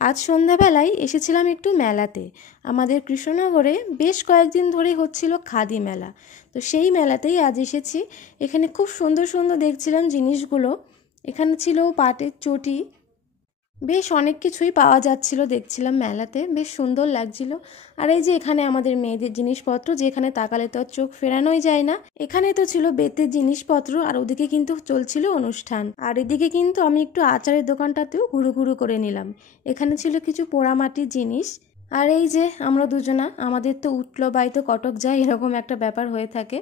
আজ সন্ধ্যাবেলায় এসেছিলাম একটু মেলাতে। আমাদের কৃষ্ণনগরে বেশ কয়েকদিন ধরেই হচ্ছিল খাদি মেলা। তো সেই মেলাতেই আজ এসেছি। এখানে খুব সুন্দর সুন্দর দেখছিলাম জিনিসগুলো। এখানে ছিল পাটের চটি, বেশ অনেক কিছুই পাওয়া যাচ্ছিল দেখছিলাম মেলাতে, বেশ সুন্দর লাগছিল। আর এই যে এখানে আমাদের মেয়েদের জিনিসপত্র, যেখানে তাকালে তো আর চোখ ফেরানোই যায় না। এখানে তো ছিল বেতের জিনিসপত্র, আর ওদিকে কিন্তু চলছিল অনুষ্ঠান। আর এদিকে কিন্তু আমি একটু আচারের দোকানটাতেও ঘুরু ঘুরু করে নিলাম। এখানে ছিল কিছু পোড়ামাটির জিনিস। আর এই যে আমরা দুজনা, আমাদের তো উঠলো বাই তো কটক যায়, এরকম একটা ব্যাপার হয়ে থাকে।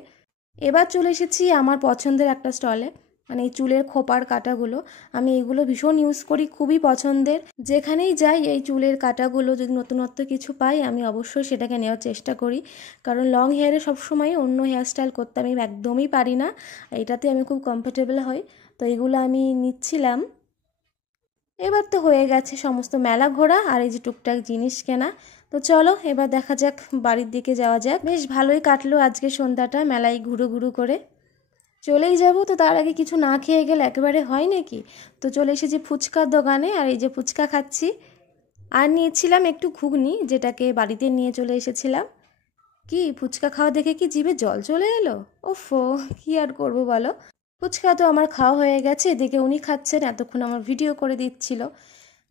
এবার চলে এসেছি আমার পছন্দের একটা স্টলে, মানে এই চুলের খোপার কাঁটাগুলো। আমি এইগুলো ভীষণ ইউজ করি, খুবই পছন্দের। যেখানেই যাই এই চুলের কাঁটাগুলো যদি নতুনত্ব কিছু পাই আমি অবশ্যই সেটাকে নেওয়ার চেষ্টা করি, কারণ লং হেয়ারে সবসময় অন্য হেয়ারস্টাইল করতে আমি একদমই পারি না। এটাতে আমি খুব কমফোর্টেবল হই। তো এগুলো আমি নিচ্ছিলাম। এবার তো হয়ে গেছে সমস্ত মেলা ঘোরা আর এই যে টুকটাক জিনিস কেনা। তো চলো এবার দেখা যাক, বাড়ির দিকে যাওয়া যাক। বেশ ভালোই কাটলো আজকে সন্ধ্যাটা মেলায় ঘুরু ঘুরু করে। চলেই যাব, তো তার আগে কিছু না খেয়ে গেলে একেবারে হয় নাকি। তো চলে এসেছি ফুচকার দোকানে, আর এই যে ফুচকা খাচ্ছি। আর নিয়েছিলাম একটু ঘুগনি, যেটাকে বাড়িতে নিয়ে চলে এসেছিলাম। কি ফুচকা খাওয়া দেখে কি জিভে জল চলে এলো। ওফো, কি আর করব বলো। ফুচকা তো আমার খাওয়া হয়ে গেছে, এদিকে উনি খাচ্ছেন, এতক্ষণ আমার ভিডিও করে দিচ্ছিল।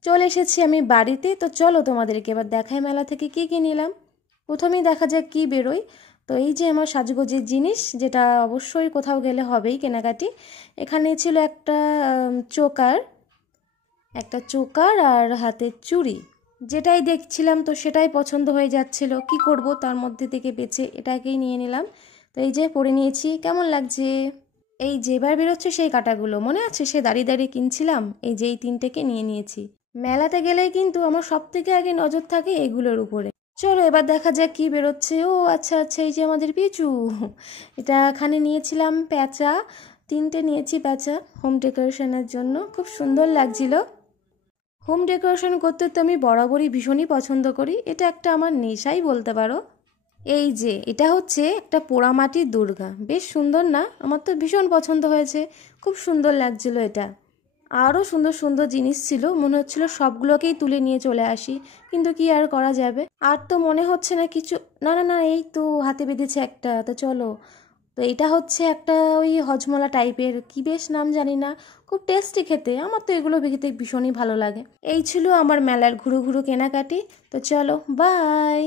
চলে এসেছি আমি বাড়িতে। তো চলো তোমাদেরকে এবার দেখাই মেলা থেকে কি কি নিলাম। প্রথমেই দেখা যাক কি বেরোয়। তো এই যে আমার সাজগোজের জিনিস, যেটা অবশ্যই কোথাও গেলে হবেই কেনাকাটি। এখানে ছিল একটা চোকার আর হাতের চুড়ি। যেটাই দেখছিলাম তো সেটাই পছন্দ হয়ে যাচ্ছিল, কি করব তার মধ্যে থেকে বেছে এটাকেই নিয়ে নিলাম। তো এই যে পরে নিয়েছি, কেমন লাগছে। এই যে এবার বেরোচ্ছে সেই কাঁটাগুলো, মনে আছে সে দাঁড়িয়ে দাঁড়িয়ে কিনছিলাম, এই যে এই তিনটেকে নিয়ে নিয়েছি। মেলাতে গেলেই কিন্তু আমার সব থেকে আগে নজর থাকে এগুলোর উপরে। চলো এবার দেখা যাক কি বেরোচ্ছে। ও আচ্ছা আচ্ছা, এই যে আমাদের পিচু, এটা এখানে নিয়েছিলাম প্যাঁচা, তিনটে নিয়েছি প্যাঁচা হোম ডেকোরেশনের জন্য, খুব সুন্দর লাগছিল। হোম ডেকোরেশন করতে তো আমি বরাবরই ভীষণই পছন্দ করি, এটা একটা আমার নেশাই বলতে পারো। এই যে এটা হচ্ছে একটা পোড়ামাটির দুর্গা, বেশ সুন্দর না? আমার তো ভীষণ পছন্দ হয়েছে, খুব সুন্দর লাগছিল এটা। আরও সুন্দর সুন্দর জিনিস ছিল, মনে হচ্ছিল সবগুলোকেই তুলে নিয়ে চলে আসি, কিন্তু কি আর করা যাবে। আর তো মনে হচ্ছে না কিছু। না না না, এই তো হাতে বেঁধেছে একটা, তো চলো। তো এটা হচ্ছে একটা ওই হজমলা টাইপের, কি বেশ নাম জানি না, খুব টেস্টি খেতে, আমার তো এগুলো খেতে ভীষণই ভালো লাগে। এই ছিল আমার মেলার ঘুরু ঘুরু কেনাকাটি। তো চলো, বাই।